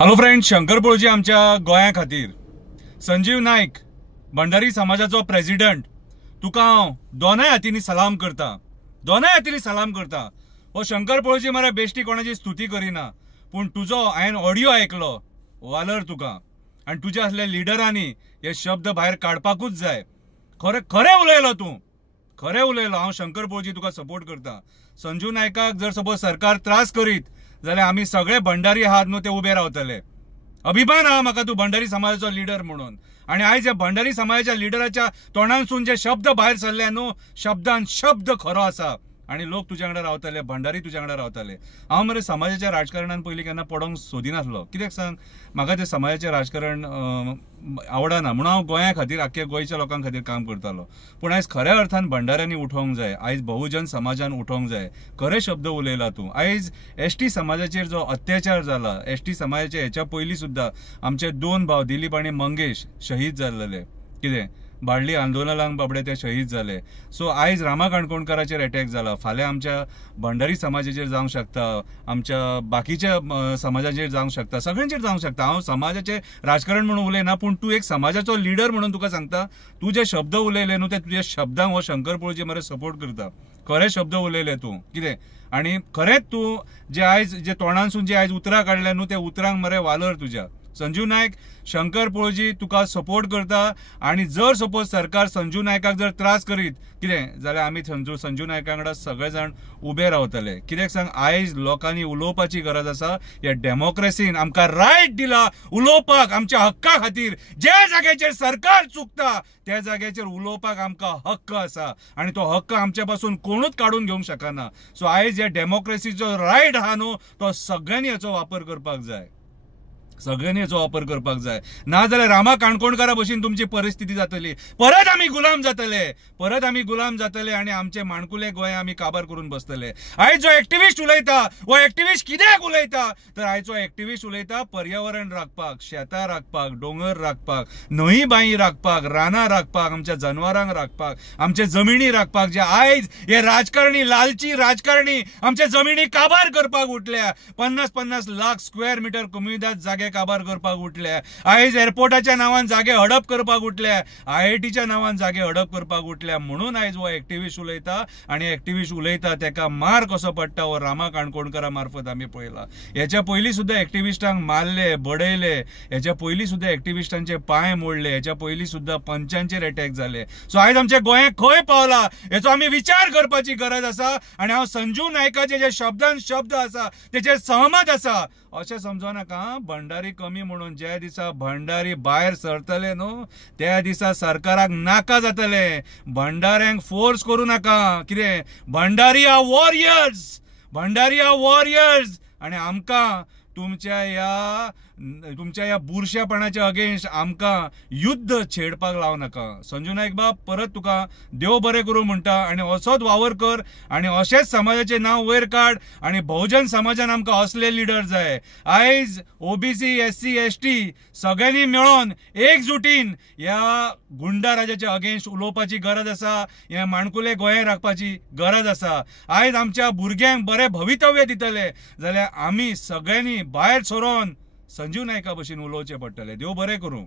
Hello friends, Shankar पळजी आमच्या गोंया खातीर संजीव नाईक भंडारी समाजाचो प्रेसिडेंट तुका हांव दोनाय हातींनी सलाम करता, दोनाय हातींनी सलाम करता। हो शंकर पळजी मरे बेश्टी कोणाची स्तुती करिना, पूण तुजो हांवें ऑडियो आयकलो वालर तुका आनी तुज्या असल्या लिडरांनी हे शब्द भायर काडपाकूच जाय। खरें खरें उलयलो तूं, खरें उलयलो। हांव शंकर पळजी तुका सपोर्ट करता। संजू नायकाक जर सपोज सरकार त्रास करीत जाल्यार आमी सगळे भंडारी आहात न्हू ते उबे रावतले। अभिमान आहा म्हाका तूं भंडारी समाजाचो लिडर म्हणून। आणि आयज ह्या भंडारी समाजाच्या लिडराच्या तोंडांसून जे शब्द भायर सरले न्हू, शब्दान शब्द खरो आसा आणि लोक तुज्या वांगडा रावतले, भंडारी तुज्या वांगडा रावतले। हांव मरे समाजाच्या राजकारणान पयलीं केन्ना पडोंक सोदिनासलो, कित्याक सांग, म्हाका ते समाजाचें राजकारण आवडना म्हणून हांव गोंया खातीर आख्ख्या गोंयच्या लोकां खातीर काम करतालो। पूण आयज खऱ्या अर्थान भंडाऱ्यांनी उठोवंक जाय, आयज बहुजन समाजान उठोवंक जाय। खरे शब्द उलयला तूं। आयज एसटी समाजाचेर जो अत्याचार जाला, एसटी समाजाचे हेच्या पयलीं सुद्दां आमचे दोन भाव दिलीप आनी मंगेश शहीद जाल्ले। कितें बाळ्ळी आंदोलनाक बाबडे ते शहीद झाले। सो आयज रामा काणकोणकाराचेर अटॅक जाला, फाल्यां आमच्या भंडारी समाजाचेर जावंक शकता, आमच्या बाकीच्या समाजाचेर जावंक शकता, सगळ्यांचेर जावंक शकता। हांव समाजाचें राजकारण म्हणून उलयना, पूण तूं एक समाजाचो लिडर म्हणून तुका सांगता, तूं जे शब्द उलयले न्हू ते तुज्या शब्दांक हो शंकर पळजी मरे सपोर्ट करता। खरे शब्द उलयले तूं, कितें आनी खरेंच तूं जे आयज जे तोंडांसून जे आयज उतरां काडल्या न्हू ते उतरांक मरे वालर तुज्या। संजू नायक, शंकर पळजी तुका सपोर्ट करता। आणि जर सपोज सरकार संजू नायकाक जर त्रास करीत कितें जाल्यार आमी संजू नायका वांगडा सगळे जाण उबे रावतले। कित्याक सांग, आयज लोकांनी उलोवपाची गरज आसा। ह्या डेमोक्रेसीन आमकां रायट दिला उलोवपाक, आमच्या हक्का खातीर। ज्या जाग्याचेर सरकार चुकता त्या जाग्याचेर उलोवपाक आमकां हक्क आसा आणि तो हक्क आमच्या पासून कोणूच काढून घेवंक शकना। सो आयज ह्या डेमोक्रेसीचो रायट आहा न्हू, तो सगळ्यांनी हाचो वापर करपाक जाय, सगळ्यांनी हाचो वापर करपाक जाय। नाजाल्यार रामा काणकोणकारा भशेन तुमची परिस्थिती जातली, परत आमी गुलाम जातले, परत आमी गुलाम जातले आणि आमचे माणकुले गोंय आमी काबार करून बसतले। आयज जो एक्टिविस्ट उलयता, वो एक्टिविस्ट कित्याक उलयता तर आयचो एक्टिविस्ट उलयता पर्यावरण राखपाक, शेतां राखपाक, डोंगर राखपाक, न्हंय बांय राखपाक, रानां राखपाक, आमच्या जनावरांक राखपाक, आमचे जमिनी राखपाक। जे आयज हे राजकारणी, लालची राजकारणी आमचे जमिनी काबार करपाक उठल्या, 50-50 लाख स्क्वेअर मीटर कम्युनिदाद जागे काबार करपाक उठल्या। आयज एअरपोर्टाच्या नावान जागे हडप करपाक उठल्या, IITच्या नावान जागे हडप करपाक उठल्या। म्हणून आयज हो एक्टिविस्ट उलयता आणि एक्टिविस्ट उलयता तेका मार कसो पडटा हो रामा काणकोणकारा मार्फत आमी पळयला। हेच्या पयलीं सुद्दां एक्टिविस्टांक मारले, बडयले, हेच्या पयलीं सुद्दां एक्टिविस्टांचे पांय मोडले, हेच्या पयलीं सुद्दां पंचांचेर अटॅक जाले। सो आयज आमच्या गोंयाक खंय पावला हेचो आमी विचार करपाची गरज आसा। आणि हांव संजू नायकाचे जे शब्दान शब्द आसा तेचेर सहमत आसा। अशें समजो नाका भंडारी कमी म्हणून। ज्या दिसा भंडारी भायर सरतले न्हू त्या दिसा सरकाराक नाका जातले। भंडाऱ्यांक फोर्स करू नाका, कितें Bhandari are warriors, Bhandari are warriors. आणि आमकां तुमच्या ह्या बुरशेपणाच्या अगेन्स्ट आमकां युद्ध छेडपाक लाव नाका। संजू नायक बाब, परत तुका देव बरें करूं म्हणटा आणि असोच वावर कर आणि अशेंच समाजाचें नांव वयर काड। आणि बहुजन समाजान आमकां असले लिडर जाय। आयज OBC SC ST सगळ्यांनी मेळोन एकजुटीन ह्या गुंडा राजाच्या अगेन्स्ट उलोवपाची गरज आसा, हे माणकुले गोंय राखपाची गरज आसा। आयज आमच्या भुरग्यांक बरें भवितव्य दितले जाल्यार आमी सगळ्यांनी भायर सरोन संजू नायका भशेन उलोवचें पडटलें। देव बरें करूं।